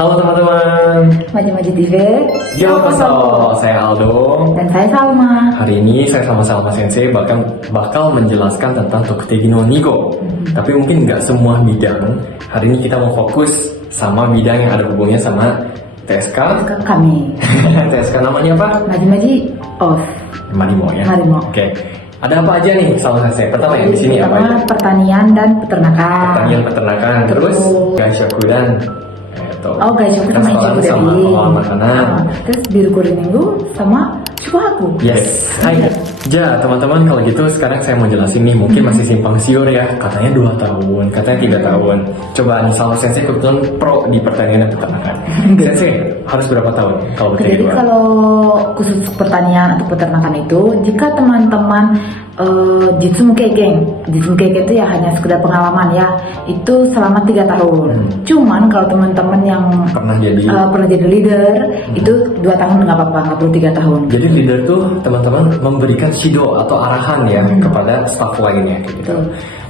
Halo teman-teman, Maji-Maji TV. Yokoso, saya Aldo. Dan saya Salma. Hari ini saya sama Salma Sensei bakal menjelaskan tentang Tokutegi no Nigo. Tapi mungkin nggak semua bidang. Hari ini kita mau fokus sama bidang yang ada hubungannya sama TSK. Ke kami. TSK namanya apa? Maji-Maji off. Marimo ya. Marimo. Oke. Ada apa aja nih Salma Sensei? Pertama yang di sini apa aja? Pertanian dan peternakan. Pertanian, peternakan, terus gaishoku dan Oh guys, aku sama Ichigo sama dari pengolahan makanan. Terus biru kuring minggu sama Shuhaku. Yes. Hai. Ja, teman-teman, kalau gitu sekarang saya mau jelasin nih, mungkin masih simpang siur ya. Katanya 2 tahun, katanya 3 tahun. Coba nih, Salma Sensei kebetulan pro di pertanian dan peternakan. Sensei, harus berapa tahun kalau Jadi betul? kalau khusus pertanian atau peternakan itu, jika teman-teman Jitsumu Keigen itu ya hanya sekedar pengalaman ya, itu selama 3 tahun. Cuman kalau teman-teman yang Pernah jadi leader, itu 2 tahun nggak apa-apa, nggak perlu 3 tahun. Jadi leader tuh teman-teman memberikan shido atau arahan ya kepada staff lainnya kayak gitu.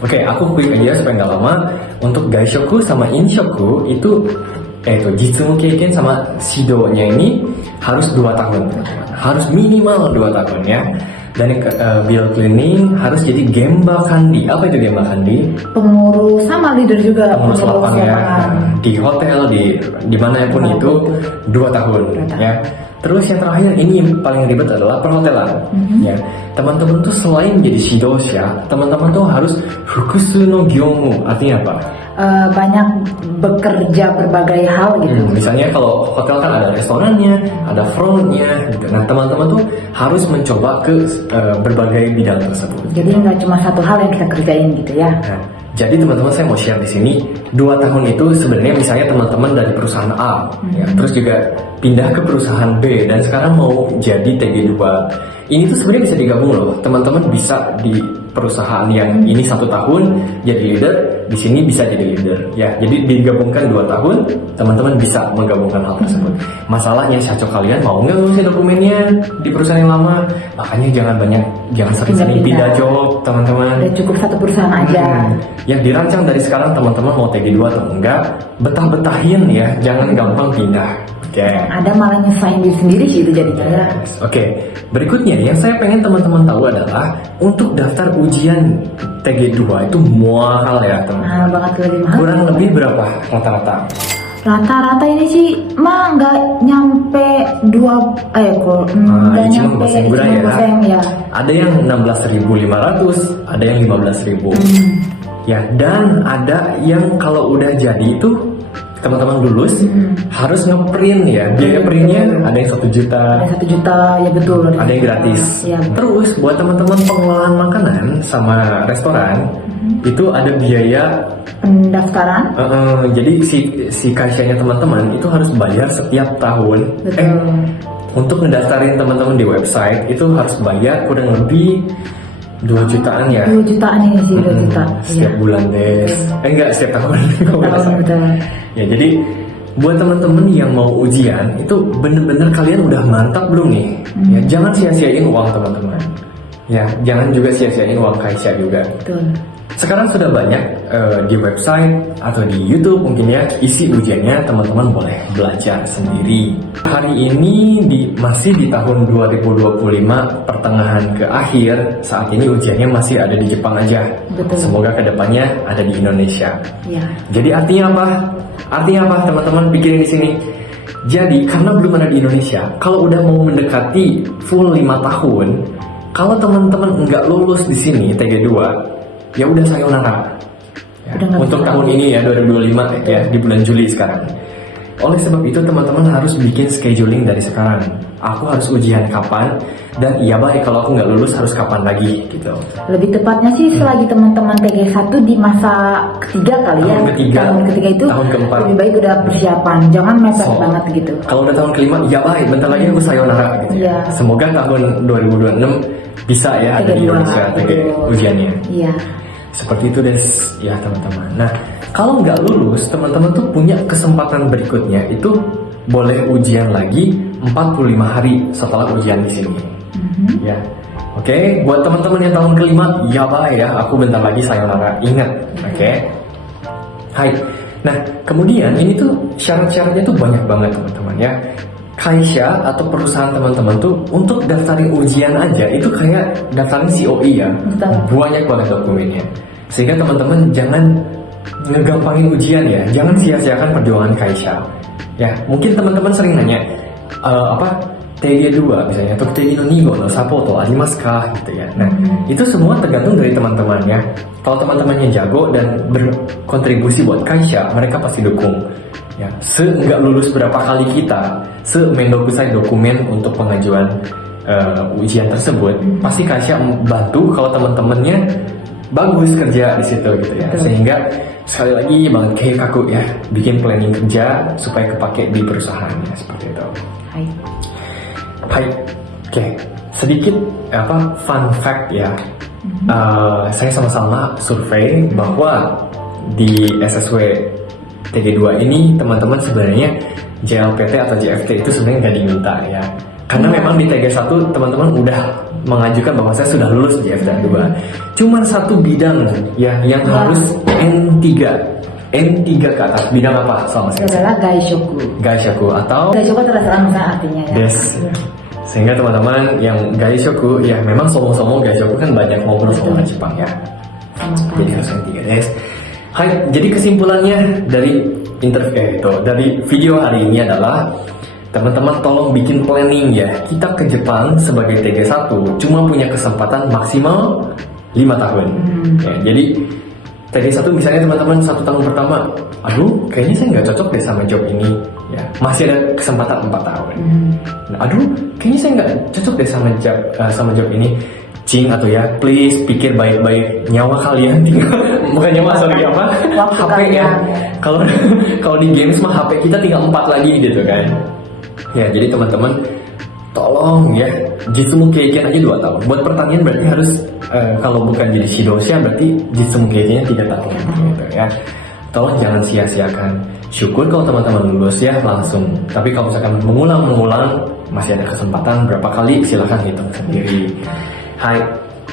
Oke, aku quick aja supaya nggak lama. Untuk gaishoku sama inshoku itu Jitsumu Keigen sama shidonya ini harus 2 tahun. Harus minimal 2 tahun ya. Dan bill cleaning harus jadi gemba kandi. Apa itu gemba kandi? Pengurus sama leader juga. Pengurus lapang ya. Di hotel, di mana pun itu 2 tahun ya. Terus yang terakhir ini yang paling ribet adalah perhotelan. Ya, teman-teman tuh selain jadi shidosha, teman-teman tuh harus fukusu no gyomu. Artinya apa? Banyak bekerja berbagai hal gitu. Misalnya kalau hotel kan ada restorannya, ada frontnya gitu. Nah, teman-teman tuh harus mencoba ke berbagai bidang tersebut. Jadi nggak cuma satu hal yang kita kerjain gitu ya. Nah, jadi teman-teman saya mau share di sini 2 tahun itu sebenarnya misalnya teman-teman dari perusahaan A, ya, terus juga pindah ke perusahaan B dan sekarang mau jadi TG2. Ini tuh sebenarnya bisa digabung loh. Teman-teman bisa di perusahaan yang ini 1 tahun jadi leader, di sini bisa jadi leader. Ya, jadi digabungkan 2 tahun, teman-teman bisa menggabungkan hal tersebut. Masalahnya cocok kalian mau nggak ngurusin dokumennya di perusahaan yang lama? Makanya jangan sering-sering pindah job, teman-teman. Udah cukup satu perusahaan aja. Yang dirancang dari sekarang teman-teman mau TG2 atau enggak, betah-betahin ya, jangan gampang pindah. Oke. Ada malah nyusahin diri sendiri sih itu jadinya ya. Oke, berikutnya yang saya pengen teman-teman tahu adalah untuk daftar ujian TG2 itu mahal ya teman-teman. Nah, banget lebih mahal. Kurang lebih berapa rata-rata? Rata-rata ini sih mah nggak nyampe nggak ini nyampe bahasa Inggris ya. persen ya. Ada yang 16.500, ada yang 15.000. Ya, dan ada yang kalau udah jadi itu teman-teman lulus harus ngeprint ya. Biaya printnya ada yang 1 juta, Ada 1 juta ya betul. ada yang gratis. Ya, Terus buat teman-teman pengelolaan makanan sama restoran itu ada biaya. pendaftaran. Jadi si kasianya teman-teman itu harus bayar setiap tahun. Betul. Untuk ngedaftarin teman-teman di website itu harus bayar kurang lebih 2 jutaan ya. 2 jutaan ini sih 2 juta. Setiap bulan deh. Enggak, setiap tahun. Kalau nggak Tahun salah. betul. Ya, jadi buat teman-teman yang mau ujian itu bener-bener kalian udah mantap belum nih? Ya, jangan sia-siain uang teman-teman. Ya, jangan juga sia-siain uang Kaisya juga. Betul. Sekarang sudah banyak di website atau di YouTube mungkin ya isi ujiannya, teman-teman boleh belajar sendiri. Hari ini masih di tahun 2025 pertengahan ke akhir, saat ini ujiannya masih ada di Jepang aja. Betul. Semoga kedepannya ada di Indonesia. Ya. Jadi artinya apa? Artinya apa teman-teman pikirin di sini? Jadi karena belum ada di Indonesia, kalau udah mau mendekati full 5 tahun, kalau teman-teman nggak lulus di sini TG2, ya udah sayonara. Ya, Udah nggak untuk bisa. tahun ini ya 2025 ya di bulan Juli sekarang. Oleh sebab itu teman-teman harus bikin scheduling dari sekarang. Aku harus ujian kapan dan iya baik kalau aku nggak lulus harus kapan lagi gitu. Lebih tepatnya sih selagi teman-teman TG1 di masa ketiga kali ya. Tahun ketiga, Tahun ketiga itu tahun keempat. lebih baik udah persiapan. Jangan mepet banget gitu. Kalau udah tahun kelima, ya baik, bentar lagi aku sayonara gitu. Iya. Semoga tahun 2026 bisa ya ada di TG2. Indonesia TG ujiannya. Iya. Seperti itu deh ya teman-teman. Nah, kalau nggak lulus, teman-teman tuh punya kesempatan berikutnya itu boleh ujian lagi 45 hari setelah ujian di sini. Ya, oke. Buat teman-teman yang tahun kelima, ya baik ya. Aku bentar lagi sayonara. Ingat, oke. Hai. Nah, kemudian ini tuh syarat-syaratnya tuh banyak banget teman-teman ya. Kaisha atau perusahaan teman-teman tuh untuk daftarin ujian aja itu kayak daftarin COE ya. Betul. Banyak banget dokumennya. Sehingga teman-teman jangan ngegampangin ujian ya. Jangan sia-siakan perjuangan Kaisha. Ya, mungkin teman-teman sering nanya TG2 misalnya atau TG no Nigo no Sapoto arimasu ka gitu ya. Nah, itu semua tergantung dari teman-teman ya. Kalau teman-temannya jago dan berkontribusi buat Kaisha, mereka pasti dukung. Ya, nggak lulus berapa kali kita, mendokusai dokumen untuk pengajuan ujian tersebut, pasti Kaisha bantu kalau teman-temannya bagus kerja di situ gitu ya. Sehingga sekali lagi banget kayak kaku ya, bikin planning kerja supaya kepake di perusahaannya seperti itu. Hai, oke, sedikit fun fact ya. Saya sama-sama survei bahwa di SSW TG2 ini teman-teman sebenarnya JLPT atau JFT itu sebenarnya nggak diminta ya. Karena memang di TG1 teman-teman udah mengajukan bahwa saya sudah lulus JFT 2. Cuman satu bidang ya yang harus N3 ke atas. Bidang apa sama saya? Adalah gaishoku. Gaishoku atau Gaishoku adalah misalnya artinya ya. Yes. Sehingga teman-teman yang gaishoku ya memang somo-somo gaishoku kan banyak ngobrol sama orang Jepang ya. Jadi harus N3 guys. Hai, jadi kesimpulannya dari dari video hari ini adalah teman-teman tolong bikin planning ya. Kita ke Jepang sebagai TG1 cuma punya kesempatan maksimal 5 tahun. Ya, jadi TG1 misalnya teman-teman 1 tahun pertama, aduh kayaknya saya nggak cocok deh sama job ini. Ya, masih ada kesempatan 4 tahun. Nah, aduh kayaknya saya nggak cocok deh sama job ini. Cing atau ya, please pikir baik-baik, nyawa kalian tinggal bukan nyawa sorry HP ya. Kalau di games mah HP kita tinggal 4 lagi gitu kan. Ya jadi teman-teman tolong ya, Jitsumu Keiken aja 2 tahun. Buat pertanian berarti harus kalau bukan jadi Shidosha berarti Jitsumu Keikennya 3 tahun gitu ya. Tolong jangan sia-siakan. Syukur kalau teman-teman lulus ya langsung. Tapi kalau misalkan mengulang masih ada kesempatan berapa kali silahkan hitung sendiri. Hai,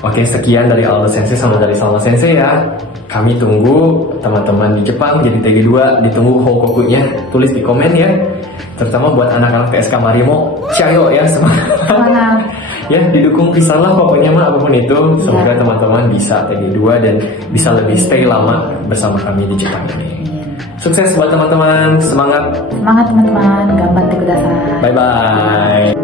oke sekian dari Aldo Sensei sama dari Salma Sensei ya. Kami tunggu teman-teman di Jepang jadi TG2, ditunggu hokokunya, tulis di komen ya. Terutama buat anak-anak TSK Marimo, cayo ya semangat. Ya didukung pisan lah pokoknya mah apapun itu. Semoga teman-teman bisa TG2 dan bisa lebih stay lama bersama kami di Jepang ini. Sukses buat teman-teman, semangat. Semangat teman-teman, gambar kudasai. Bye bye.